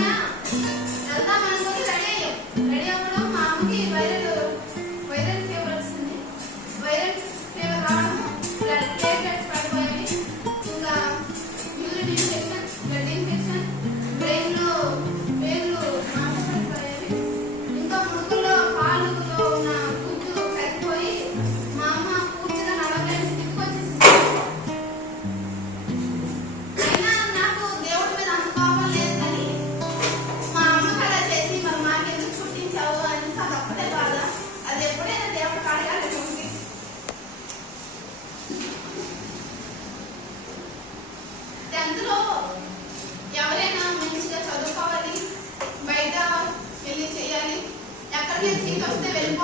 ना जल्दा मन ready ready Argentinos deben